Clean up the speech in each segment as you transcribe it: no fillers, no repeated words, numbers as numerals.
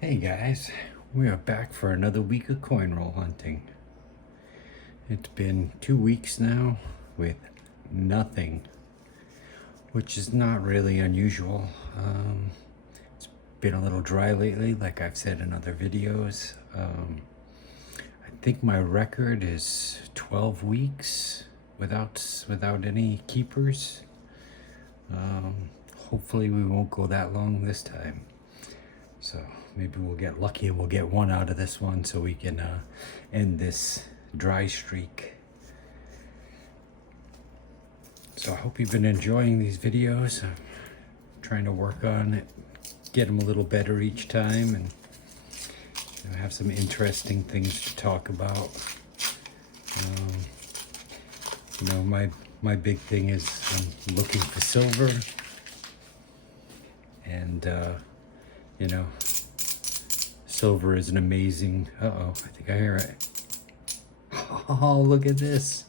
Hey guys, we are back for another week of coin roll hunting. It's been 2 weeks now with nothing, which is not really unusual. It's been a little dry lately, like I've said in other videos. I think my record is 12 weeks without any keepers. Hopefully we won't go that long this time. So maybe we'll get lucky and we'll get one out of this one so we can end this dry streak. So I hope you've been enjoying these videos. I'm trying to work on it, get them a little better each time, and have some interesting things to talk about. My big thing is I'm looking for silver, and silver is an amazing. I think I hear it. Oh, look at this.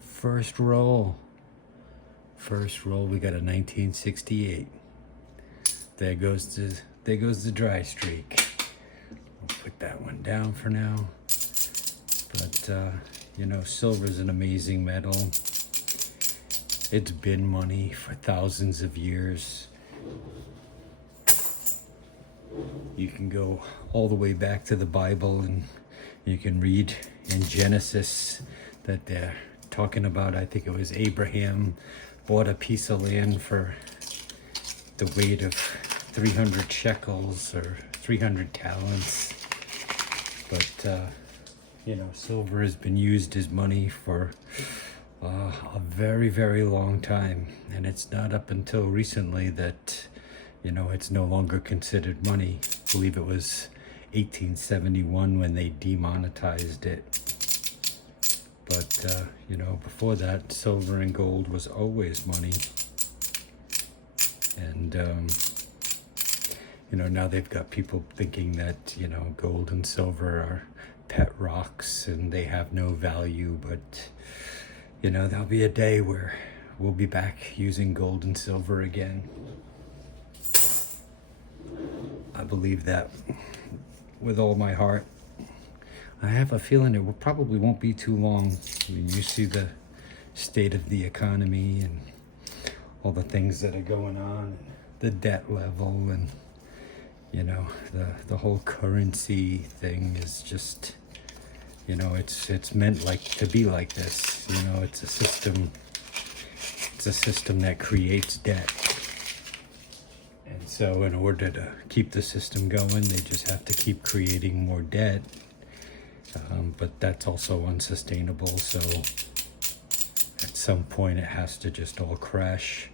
First roll. We got a 1968. There goes the dry streak. We'll put that one down for now. But silver is an amazing metal. It's been money for thousands of years. You can go all the way back to the Bible, and you can read in Genesis that they're talking about, I think it was Abraham bought a piece of land for the weight of 300 shekels or 300 talents. But, silver has been used as money for a very, very long time. And it's not up until recently that it's no longer considered money. I believe it was 1871 when they demonetized it. But, before that, silver and gold was always money. And, now they've got people thinking that, gold and silver are pet rocks and they have no value. But, there'll be a day where we'll be back using gold and silver again. I believe that with all my heart. I have a feeling it probably won't be too long. I mean, you see the state of the economy and all the things that are going on, and the debt level, and the whole currency thing is just, it's meant like to be like this. It's a system. It's a system that creates debt. And so in order to keep the system going, they just have to keep creating more debt. But that's also unsustainable. So at some point it has to just all crash.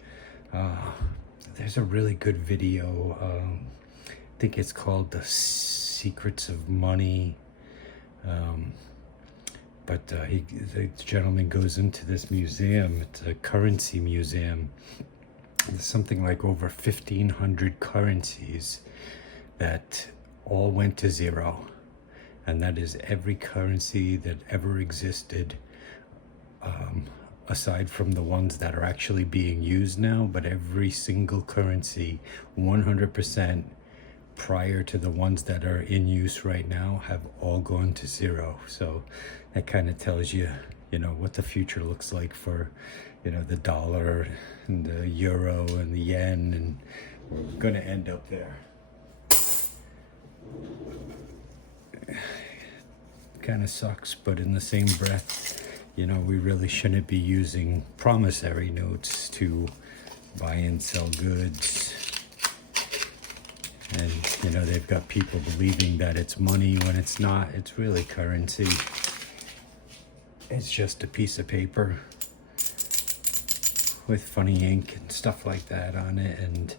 There's a really good video. I think it's called The Secrets of Money. But the gentleman goes into this museum. It's a currency museum. There's something like over 1,500 currencies that all went to zero. And that is every currency that ever existed, aside from the ones that are actually being used now. But every single currency, 100% prior to the ones that are in use right now, have all gone to zero. So that kind of tells you, what the future looks like for, the dollar and the euro and the yen, and we're going to end up there. Kind of sucks, but in the same breath, we really shouldn't be using promissory notes to buy and sell goods. And they've got people believing that it's money when it's not. It's really currency. It's just a piece of paper with funny ink and stuff like that on it, and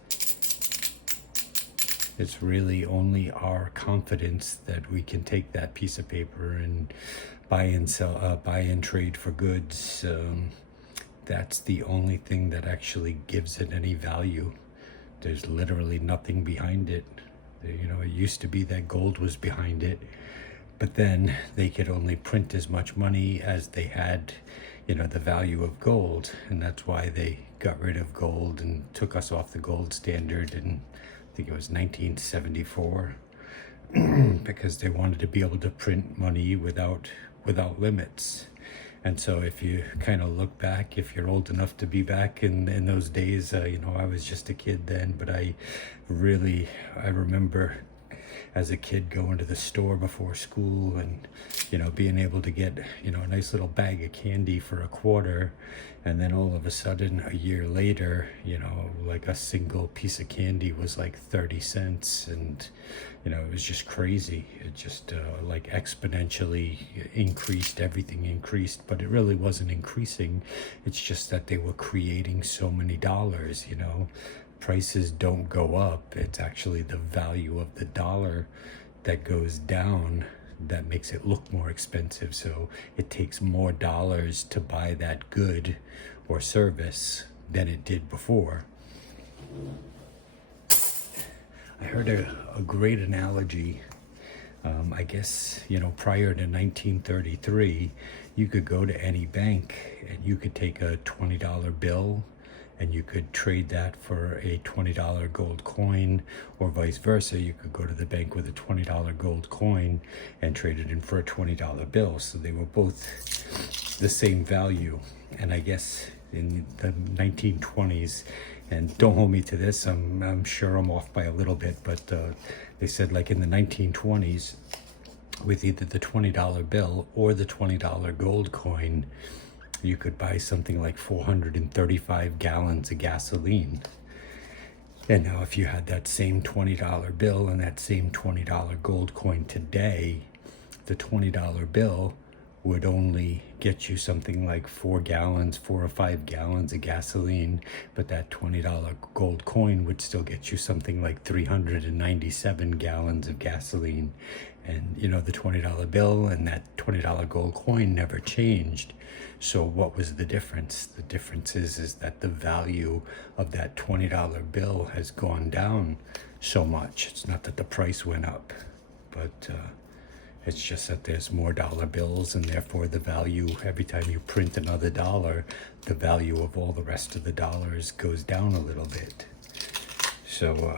it's really only our confidence that we can take that piece of paper and buy and trade for goods. That's the only thing that actually gives it any value. There's literally nothing behind it. It used to be that gold was behind it, but then they could only print as much money as they had, the value of gold. And that's why they got rid of gold and took us off the gold standard in, I think it was 1974. because they wanted to be able to print money without limits. And so if you kind of look back, if you're old enough to be back in those days, I was just a kid then, but I remember as a kid going to the store before school and, being able to get, a nice little bag of candy for a quarter. And then all of a sudden, a year later, like a single piece of candy was like 30 cents. And, it was just crazy. It just like exponentially increased, everything increased, but it really wasn't increasing. It's just that they were creating so many dollars, Prices don't go up. It's actually the value of the dollar that goes down that makes it look more expensive. So it takes more dollars to buy that good or service than it did before. I heard a great analogy. I guess, prior to 1933, you could go to any bank and you could take a $20 bill and you could trade that for a $20 gold coin, or vice versa. You could go to the bank with a $20 gold coin and trade it in for a $20 bill. So they were both the same value. And I guess in the 1920s, and don't hold me to this, I'm sure I'm off by a little bit, but they said like in the 1920s, with either the $20 bill or the $20 gold coin, you could buy something like 435 gallons of gasoline. And now if you had that same $20 bill and that same $20 gold coin today, the $20 bill would only get you something like 4 or 5 gallons of gasoline, but that $20 gold coin would still get you something like 397 gallons of gasoline. And the $20 bill and that $20 gold coin never changed. So what was the difference? The difference is that the value of that $20 bill has gone down so much. It's not that the price went up, but it's just that there's more dollar bills, and therefore the value, every time you print another dollar, the value of all the rest of the dollars goes down a little bit. So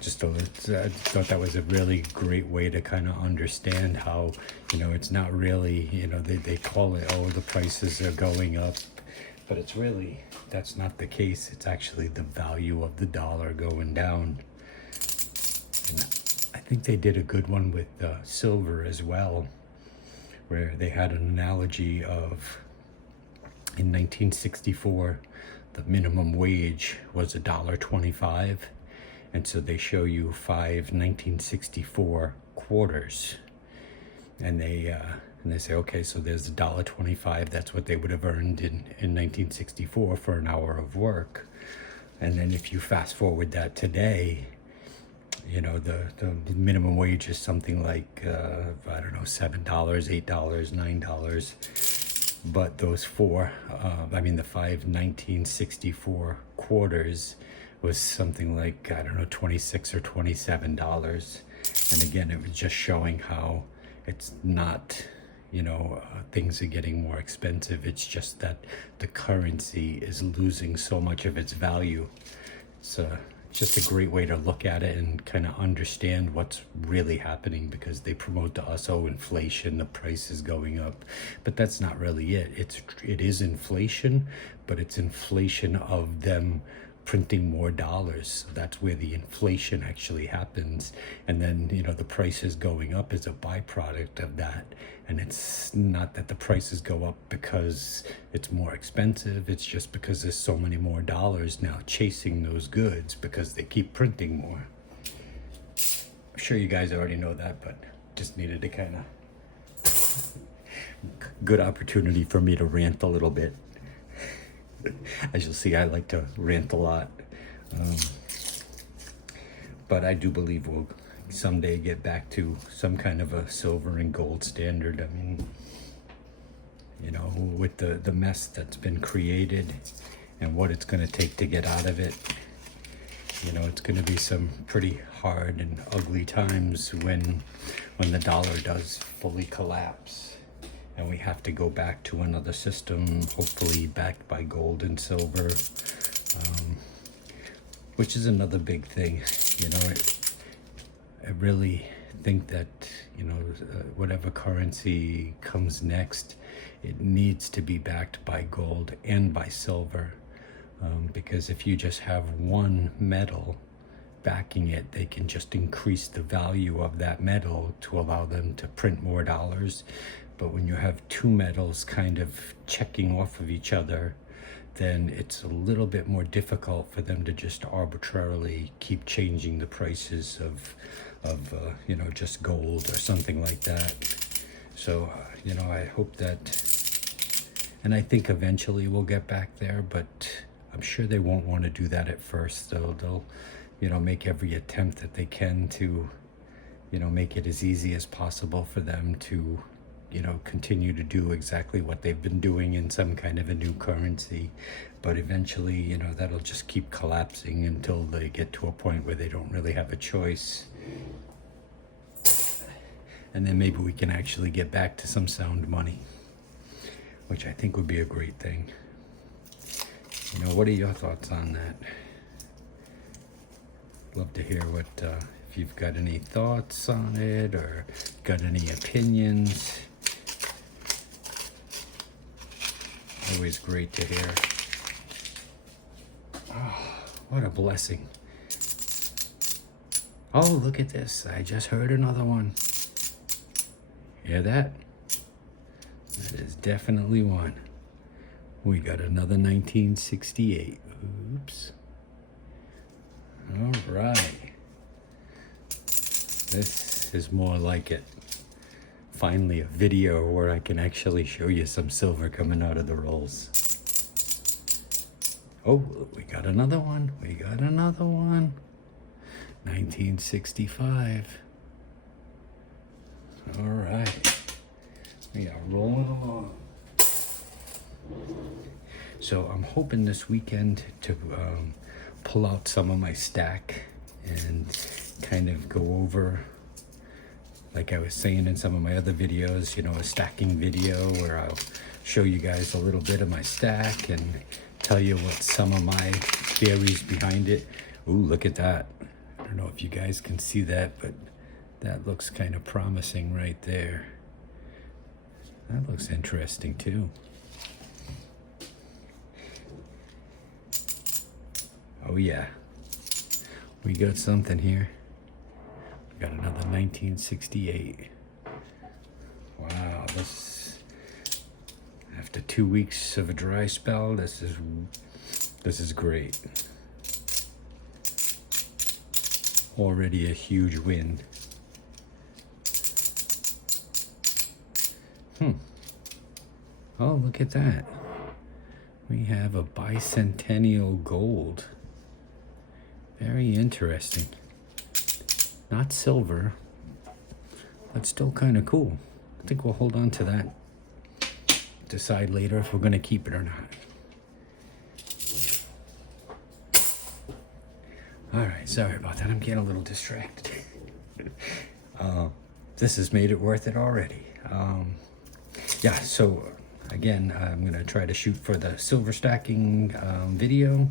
I thought that was a really great way to kind of understand how, it's not really, they call it, the prices are going up, but it's really, that's not the case. It's actually the value of the dollar going down. And I think they did a good one with silver as well, where they had an analogy of, in 1964, the minimum wage was $1.25. And so they show you 5 1964 quarters, and they say, okay, so there's $1.25. That's what they would have earned in 1964 for an hour of work. And then if you fast forward that today, the minimum wage is something like I don't know, $7, $8, $9. But those the 5 1964 quarters was something like, I don't know, $26 or $27. And again, it was just showing how it's not, things are getting more expensive. It's just that the currency is losing so much of its value. It's just a great way to look at it and kind of understand what's really happening, because they promote to us, inflation, the price is going up, but that's not really it. It is inflation, but it's inflation of them printing more dollars. So that's where the inflation actually happens. And then, the prices going up is a byproduct of that. And it's not that the prices go up because it's more expensive. It's just because there's so many more dollars now chasing those goods because they keep printing more. I'm sure you guys already know that, but just needed to kind of good opportunity for me to rant a little bit. As you'll see, I like to rant a lot. But I do believe we'll someday get back to some kind of a silver and gold standard. I mean, with the mess that's been created and what it's going to take to get out of it, it's going to be some pretty hard and ugly times when the dollar does fully collapse. And we have to go back to another system, hopefully backed by gold and silver, which is another big thing. I really think that, whatever currency comes next, it needs to be backed by gold and by silver. Because if you just have one metal backing it, they can just increase the value of that metal to allow them to print more dollars. But when you have two metals kind of checking off of each other, then it's a little bit more difficult for them to just arbitrarily keep changing the prices of just gold or something like that. So, I hope that, and I think eventually we'll get back there, but I'm sure they won't want to do that at first. They'll make every attempt that they can to, make it as easy as possible for them to, continue to do exactly what they've been doing in some kind of a new currency. But eventually, that'll just keep collapsing until they get to a point where they don't really have a choice. And then maybe we can actually get back to some sound money, which I think would be a great thing. What are your thoughts on that? Love to hear what, if you've got any thoughts on it or got any opinions. Always great to hear. Oh, what a blessing. Oh, look at this. I just heard another one. Hear that? That is definitely one. We got another 1968. Oops. All right. This is more like it. Finally, a video where I can actually show you some silver coming out of the rolls. Oh, we got another one. 1965. All right. We are rolling along. So I'm hoping this weekend to pull out some of my stack and kind of go over, like I was saying in some of my other videos, a stacking video where I'll show you guys a little bit of my stack and tell you what some of my theories behind it. Ooh, look at that. I don't know if you guys can see that, but that looks kind of promising right there. That looks interesting too. Oh yeah, we got something here. We got another 1968. Wow, this, after 2 weeks of a dry spell, this is great. Already a huge win. Oh, look at that. We have a bicentennial gold. Very interesting. Not silver, but still kind of cool. I think we'll hold on to that. Decide later if we're going to keep it or not. All right, sorry about that. I'm getting a little distracted. This has made it worth it already. Yeah, so again, I'm going to try to shoot for the silver stacking video.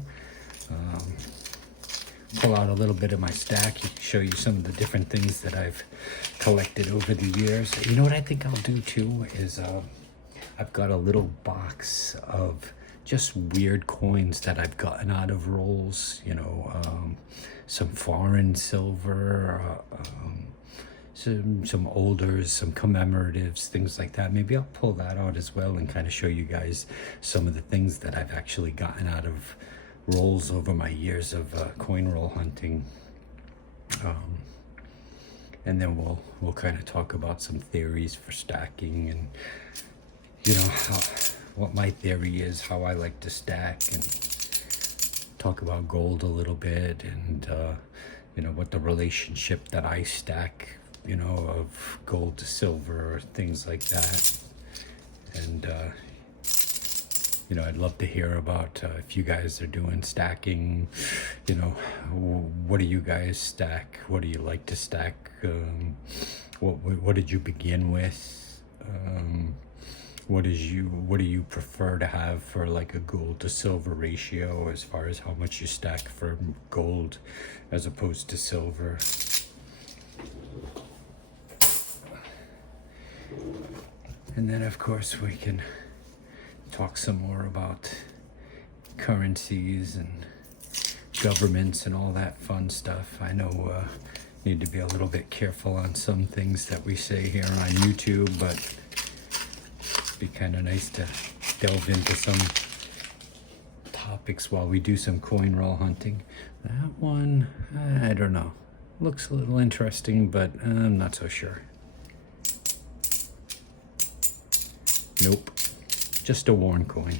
Pull out a little bit of my stack, show you some of the different things that I've collected over the years. You know what I think I'll do too is I've got a little box of just weird coins that I've gotten out of rolls, some foreign silver, some olders, some commemoratives, things like that. Maybe I'll pull that out as well and kind of show you guys some of the things that I've actually gotten out of rolls over my years of coin roll hunting. And then we'll kind of talk about some theories for stacking and what my theory is, how I like to stack, and talk about gold a little bit, and what the relationship that I stack, of gold to silver or things like that. And I'd love to hear about if you guys are doing stacking. What do you guys stack? What do you like to stack? What did you begin with? What do you prefer to have for like a gold to silver ratio, as far as how much you stack for gold as opposed to silver? And then, of course, we can talk some more about currencies and governments and all that fun stuff. I know need to be a little bit careful on some things that we say here on YouTube, but it'd be kind of nice to delve into some topics while we do some coin roll hunting. That one, I don't know. Looks a little interesting, but I'm not so sure. Nope, just a worn coin.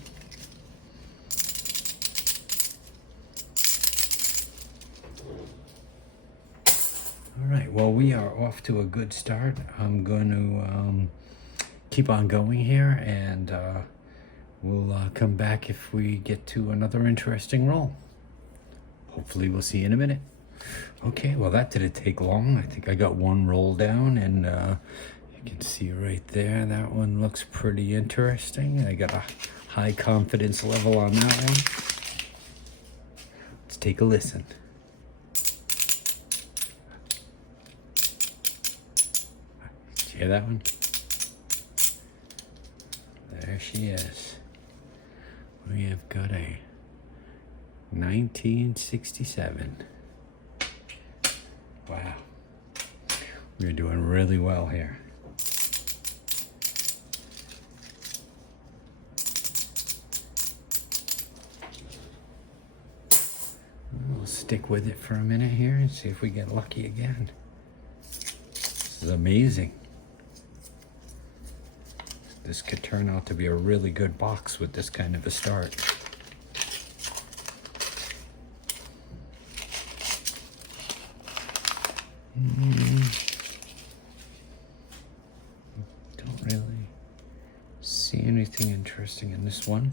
All right, well, we are off to a good start. I'm going to keep on going here, and we'll come back if we get to another interesting roll. Hopefully we'll see you in a minute. Okay, well, that didn't take long. I think I got one roll down, and you can see right there, that one looks pretty interesting. I got a high confidence level on that one. Let's take a listen. Did you hear that one? There she is. We have got a 1967. Wow. We're doing really well here. We'll stick with it for a minute here and see if we get lucky again. This is amazing. This could turn out to be a really good box with this kind of a start. Don't really see anything interesting in this one.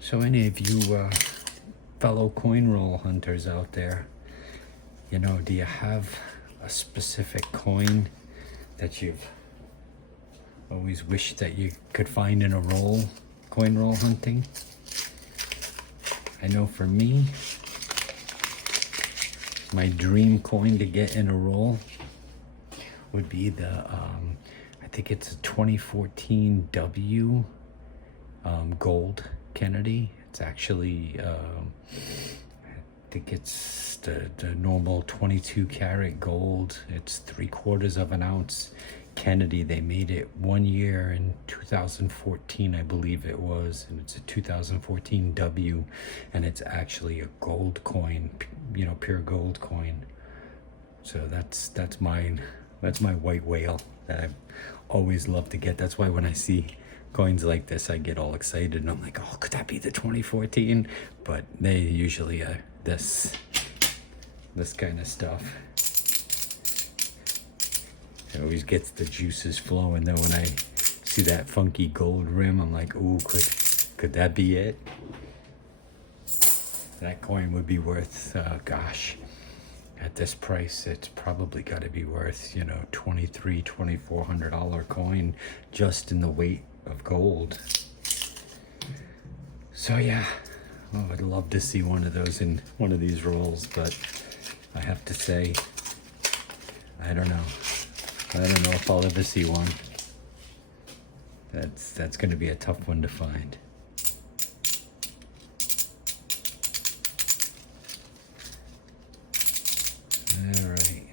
So any of you fellow coin roll hunters out there, you know, do you have a specific coin that you've always wished that you could find in a roll, coin roll hunting? I know for me, my dream coin to get in a roll would be the, I think it's a 2014 W gold Kennedy. It's actually, I think it's the normal 22 karat gold. It's 3/4 of an ounce Kennedy. They made it 1 year in 2014, I believe it was, and it's a 2014 W, and it's actually a gold coin, you know, pure gold coin. So that's mine. That's my white whale that I've always loved to get. That's why when I see coins like this, I get all excited, and I'm like, oh, could that be the 2014? But they usually are this kind of stuff. It always gets the juices flowing. Though when I see that funky gold rim, I'm like, ooh, could that be it? That coin would be worth, gosh, at this price, it's probably got to be worth, you know, $2,400 coin just in the weight of gold. So yeah, oh, I'd love to see one of those in one of these rolls, but I have to say, I don't know if I'll ever see one. That's going to be a tough one to find. All right.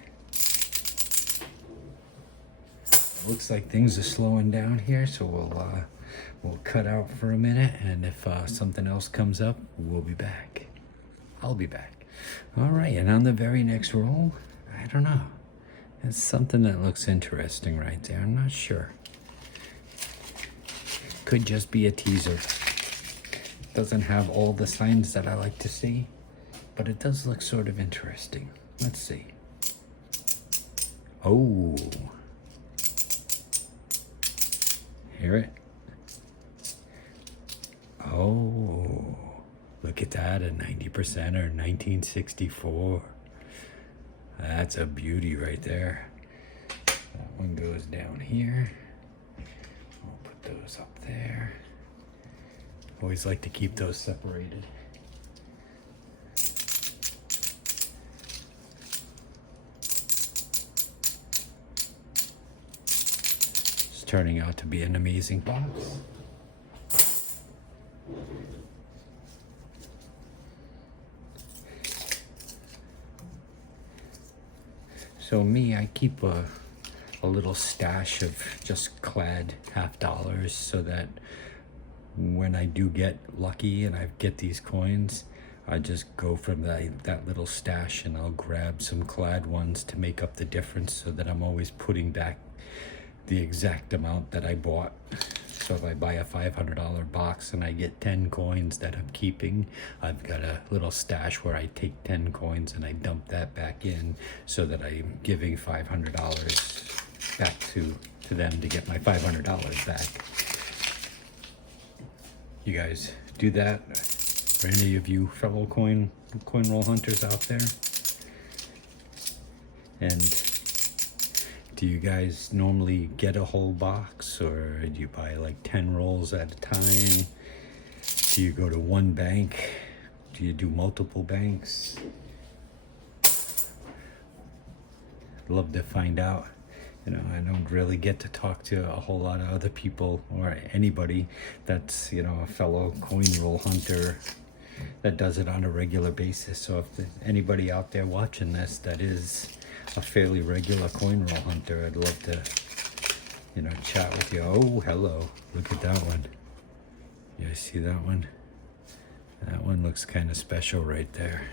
Looks like things are slowing down here, so we'll cut out for a minute, and if something else comes up, we'll be back. I'll be back. All right, and on the very next roll, I don't know. It's something that looks interesting right there. I'm not sure. Could just be a teaser. Doesn't have all the signs that I like to see, but it does look sort of interesting. Let's see. Oh. Hear it? Oh. Look at that, a 90% or 1964. That's a beauty right there. That one goes down here. I'll put those up there. Always like to keep those separated. It's turning out to be an amazing box. So me, I keep a little stash of just clad $50 so that when I do get lucky and I get these coins, I just go from that little stash and I'll grab some clad ones to make up the difference so that I'm always putting back the exact amount that I bought. So if I buy a $500 box and I get 10 coins that I'm keeping, I've got a little stash where I take 10 coins and I dump that back in so that I'm giving $500 back to them to get my $500 back. You guys do that? For any of you fellow coin roll hunters out there? And do you guys normally get a whole box, or do you buy like 10 rolls at a time? Do you go to one bank? Do you do multiple banks? Love to find out. You know, I don't really get to talk to a whole lot of other people or anybody that's, you know, a fellow coin roll hunter that does it on a regular basis. So if there's anybody out there watching this that is a fairly regular coin roll hunter, I'd love to, you know, chat with you. Oh, hello. Look at that one. You guys see that one? That one looks kind of special right there.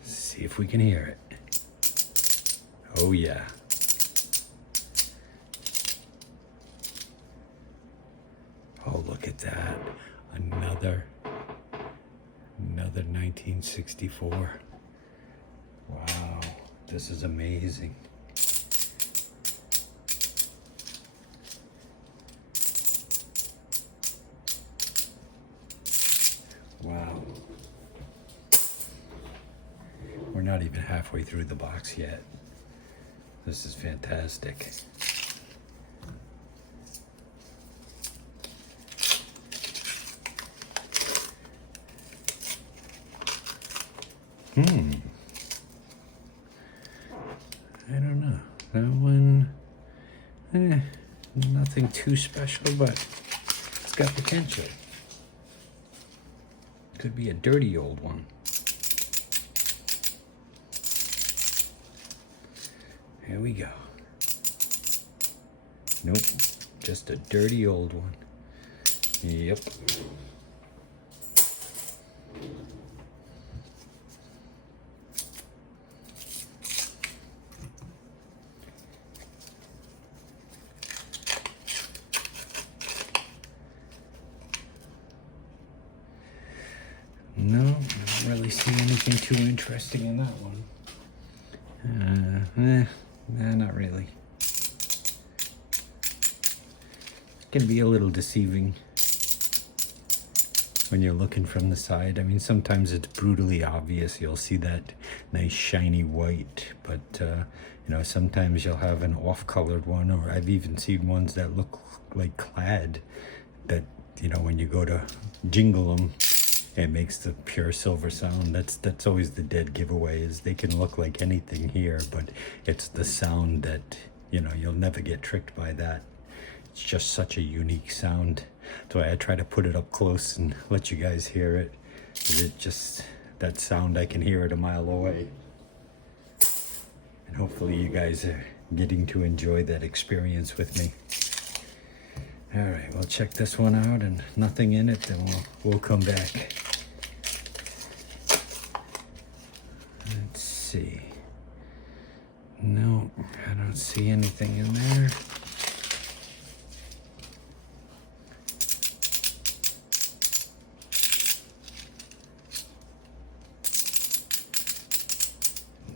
Let's see if we can hear it. Oh yeah. Oh, look at that. Another 1964. Wow, this is amazing. Wow. We're not even halfway through the box yet. This is fantastic. I don't know. That one, nothing too special, but it's got potential. Could be a dirty old one. Here we go. Nope, just a dirty old one. Yep. No, I don't really see anything too interesting in that one. Nah, not really. It can be a little deceiving when you're looking from the side. I mean, sometimes it's brutally obvious. You'll see that nice shiny white, but you know, sometimes you'll have an off-colored one, or I've even seen ones that look like clad that, you know, when you go to jingle them, it makes the pure silver sound. That's always the dead giveaway, is they can look like anything here, but it's the sound that, you know, you'll never get tricked by that. It's just such a unique sound. That's why I try to put it up close and let you guys hear it. It just, that sound, I can hear it a mile away. And hopefully you guys are getting to enjoy that experience with me. All right, we'll check this one out, and nothing in it, then we'll come back. Let's see. No, I don't see anything in there.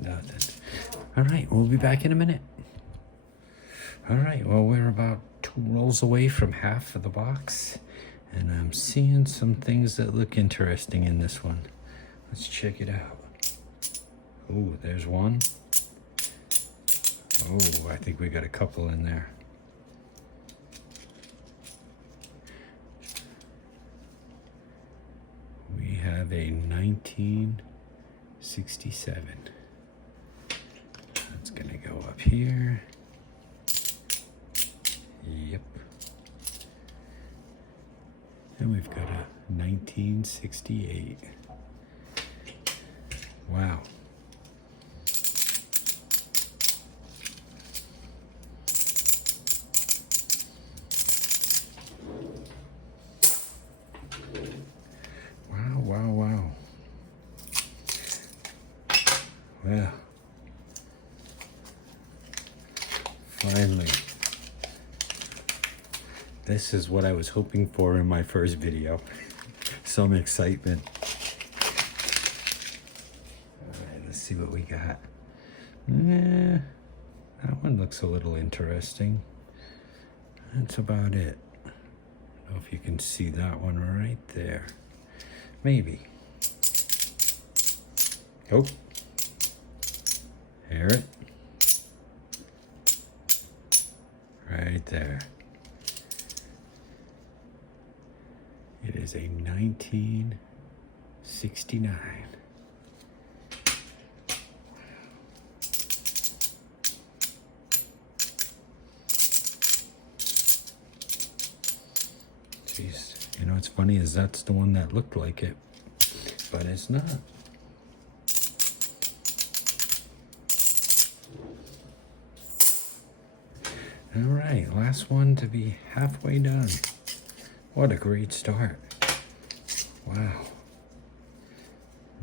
Nothing. All right, we'll be back in a minute. All right, well, we're about 2 rolls away from half of the box, and I'm seeing some things that look interesting in this one. Let's check it out. Oh, there's one. Oh, I think we got a couple in there. We have a 1967. That's gonna go up here. Yep. And we've got a 1968. Wow. Wow, wow, wow. Well, finally. This is what I was hoping for in my first video. Some excitement. Alright, let's see what we got. That one looks a little interesting. That's about it. I don't know if you can see that one right there. Maybe. Oh. Hear it? Right there. It is a 1969. Jeez, you know what's funny is that's the one that looked like it, but it's not. All right, last one to be halfway done. What a great start. Wow.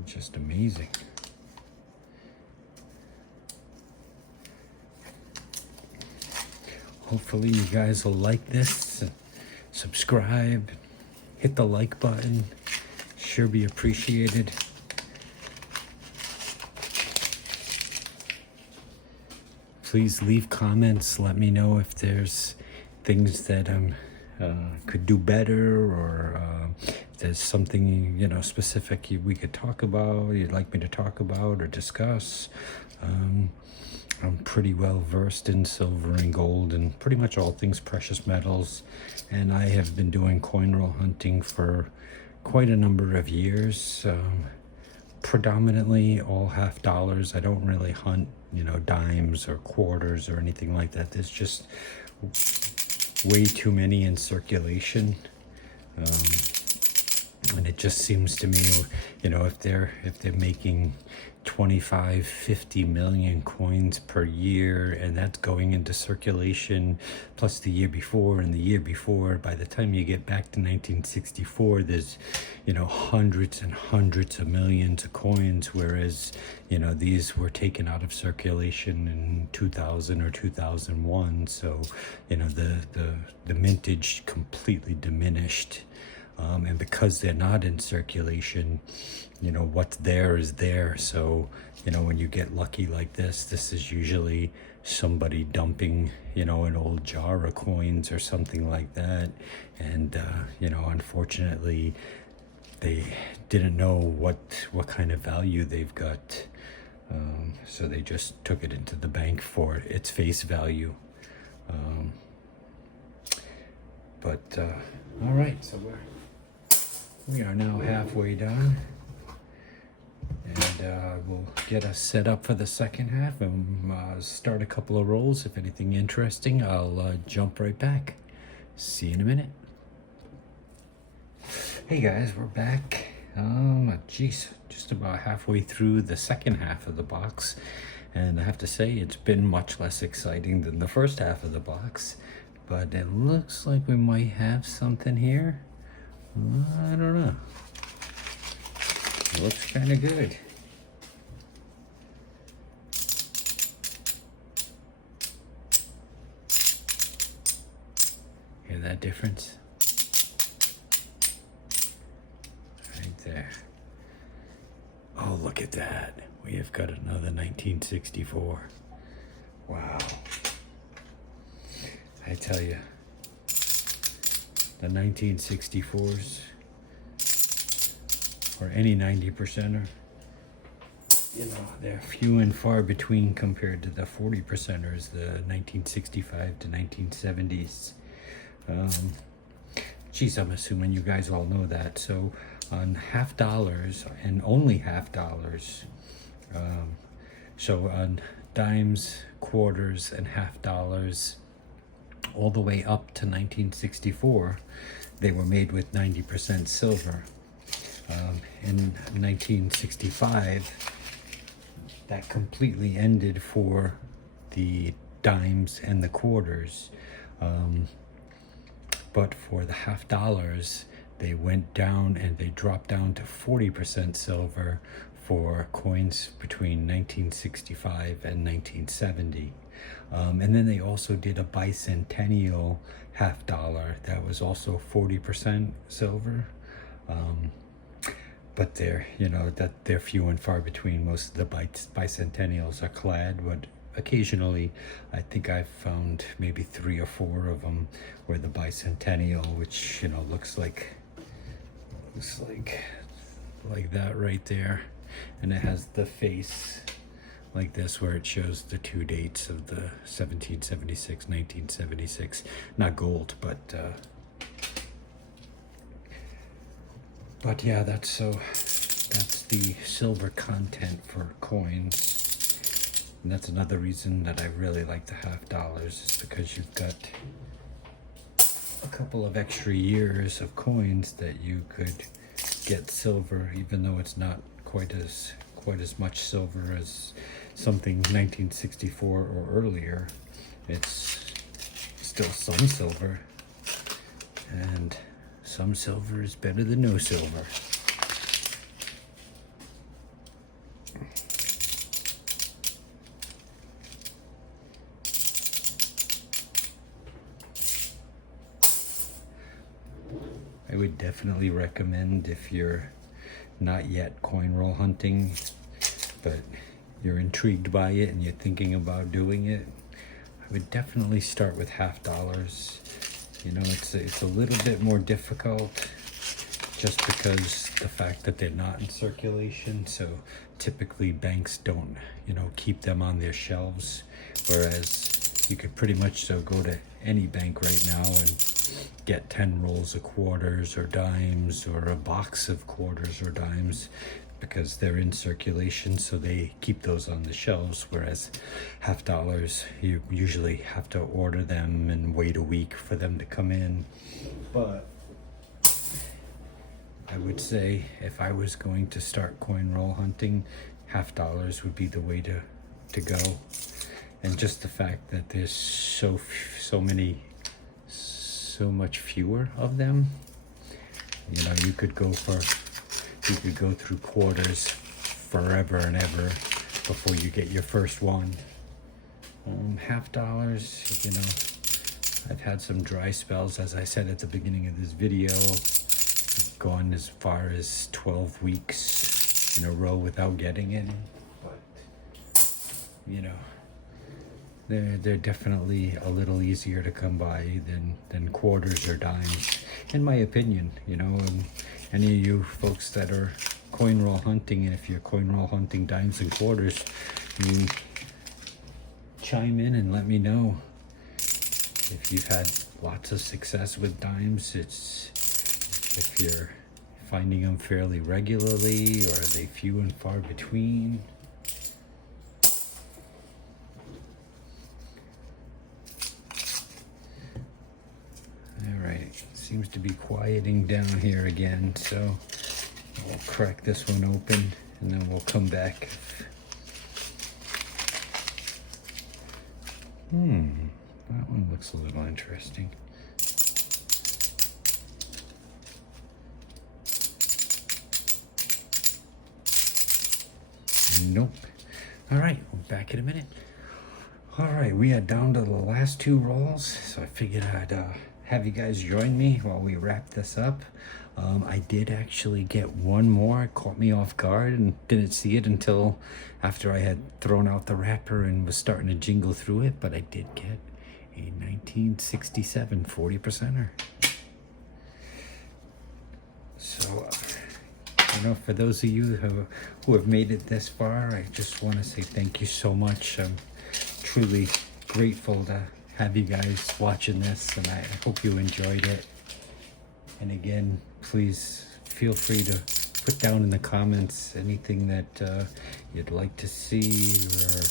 Just amazing. Hopefully you guys will like this. Subscribe. Hit the like button. Sure be appreciated. Please leave comments. Let me know if there's things that could do better, or if there's something, you know, specific we could talk about, you'd like me to talk about or discuss. I'm pretty well versed in silver and gold and pretty much all things precious metals, and I have been doing coin roll hunting for quite a number of years. Predominantly all half dollars. I don't really hunt, you know, dimes or quarters or anything like that. There's just way too many in circulation, and it just seems to me, you know, if they're making 25-50 million coins per year, and that's going into circulation, plus the year before and the year before, by the time you get back to 1964, there's, you know, hundreds and hundreds of millions of coins, whereas, you know, these were taken out of circulation in 2000 or 2001. So, you know, the mintage completely diminished. And because they're not in circulation, you know, what's there is there. So, you know, when you get lucky like this is usually somebody dumping, you know, an old jar of coins or something like that. And, you know, unfortunately, they didn't know what kind of value they've got. So they just took it into the bank for its face value. All right, so we are now halfway done, and we'll get us set up for the second half and start a couple of rolls. If anything interesting, I'll jump right back. See you in a minute. Hey guys, we're back. Geez, just about halfway through the second half of the box, and I have to say it's been much less exciting than the first half of the box, but it looks like we might have something here. I don't know. It looks kind of good. Hear that difference? Right there. Oh, look at that. We have got another 1964. Wow. I tell you, the 1964s, or any 90%er, you know, they're few and far between compared to the 40 percenters, the 1965 to 1970s. Geez, I'm assuming you guys all know that. So on half dollars and only half dollars, so on dimes, quarters, and half dollars, all the way up to 1964, they were made with 90% silver. In 1965, that completely ended for the dimes and the quarters. But for the half dollars, they went down and they dropped down to 40% silver for coins between 1965 and 1970. And then they also did a bicentennial half dollar that was also 40% silver. But they're, you know, that they're few and far between. Most of the bicentennials are clad, but occasionally I think I've found maybe 3 or 4 of them where the bicentennial, which, you know, looks like that right there, and it has the face like this where it shows the 2 dates of the 1776, 1976, not gold, but yeah, that's the silver content for coins. And that's another reason that I really like the half dollars, is because you've got a couple of extra years of coins that you could get silver, even though it's not quite as much silver as something 1964 or earlier. It's still some silver, and some silver is better than no silver. I would definitely recommend, if you're not yet coin roll hunting, but you're intrigued by it and you're thinking about doing it, I would definitely start with half dollars. You know, it's a little bit more difficult just because the fact that they're not in circulation. So typically banks don't, you know, keep them on their shelves, whereas you could pretty much go to any bank right now and get 10 rolls of quarters or dimes, or a box of quarters or dimes, because they're in circulation, so they keep those on the shelves. Whereas half dollars, you usually have to order them and wait a week for them to come in. But I would say, if I was going to start coin roll hunting, half dollars would be the way to go. And just the fact that there's so much fewer of them, you know, you could go through quarters forever and ever before you get your first one. Half dollars, you know, I've had some dry spells, as I said at the beginning of this video. I've gone as far as 12 weeks in a row without getting any, but you know, they're definitely a little easier to come by than quarters or dimes, in my opinion. You know, any of you folks that are coin roll hunting, and if you're coin roll hunting dimes and quarters, you chime in and let me know if you've had lots of success with dimes. If you're finding them fairly regularly, or are they few and far between. Seems to be quieting down here again, so I'll crack this one open and then we'll come back. That one looks a little interesting. Nope. All right, we'll be back in a minute. All right, we are down to the last 2 rolls, so I figured I'd have you guys join me while we wrap this up. I did actually get one more. It caught me off guard and didn't see it until after I had thrown out the wrapper and was starting to jingle through it, but I did get a 1967 40%er. So For those of you who have made it this far, I just want to say thank you so much. I'm truly grateful to have you guys watching this, and I hope you enjoyed it. And again, please feel free to put down in the comments anything that you'd like to see or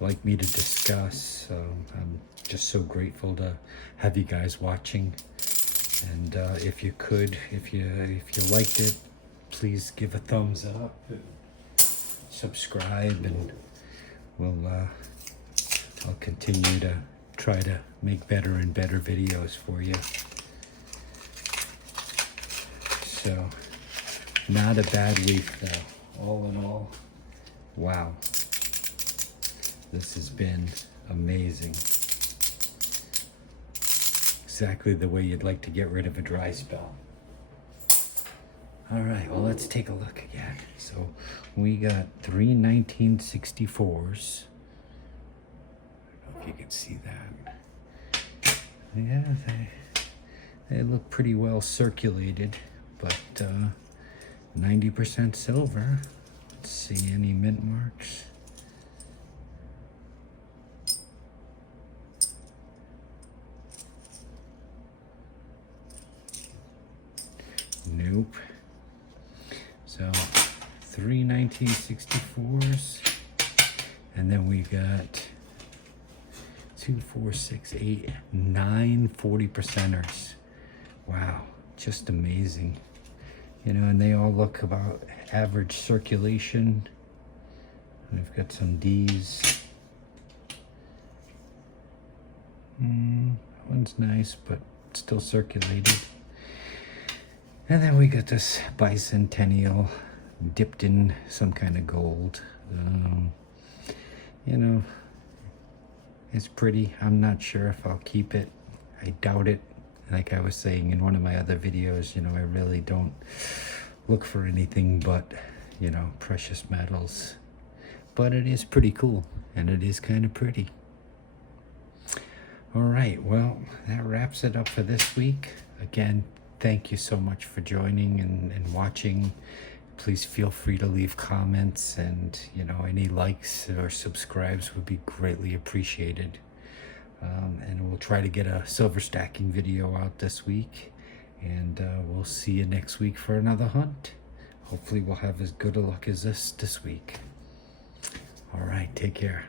like me to discuss. I'm just so grateful to have you guys watching. And if you could, if you liked it, please give a thumbs up, and subscribe, and I'll continue to try to make better and better videos for you. So, not a bad week though. All in all, wow. This has been amazing. Exactly the way you'd like to get rid of a dry spell. All right, well, let's take a look again. So we got 3 1964s. I don't know if you can see that. Yeah, they look pretty well circulated, but 90% silver. Let's see any mint marks. Nope. So 3 1964s, and then we got 2, 4, 6, 8, 9 40%ers. Wow, just amazing. And they all look about average circulation. We've got some D's. That one's nice, but still circulated. And then we got this bicentennial dipped in some kind of gold. It's pretty. I'm not sure if I'll keep it. I doubt it. Like I was saying in one of my other videos, I really don't look for anything but, precious metals. But it is pretty cool, and it is kind of pretty. All right, well, that wraps it up for this week. Again, thank you so much for joining and watching. Please feel free to leave comments, and any likes or subscribes would be greatly appreciated. And we'll try to get a silver stacking video out this week, and we'll see you next week for another hunt. Hopefully we'll have as good a luck as this week. All right, take care.